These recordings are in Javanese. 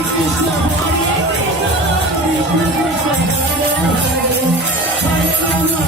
Thank you.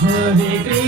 Hare Krishna.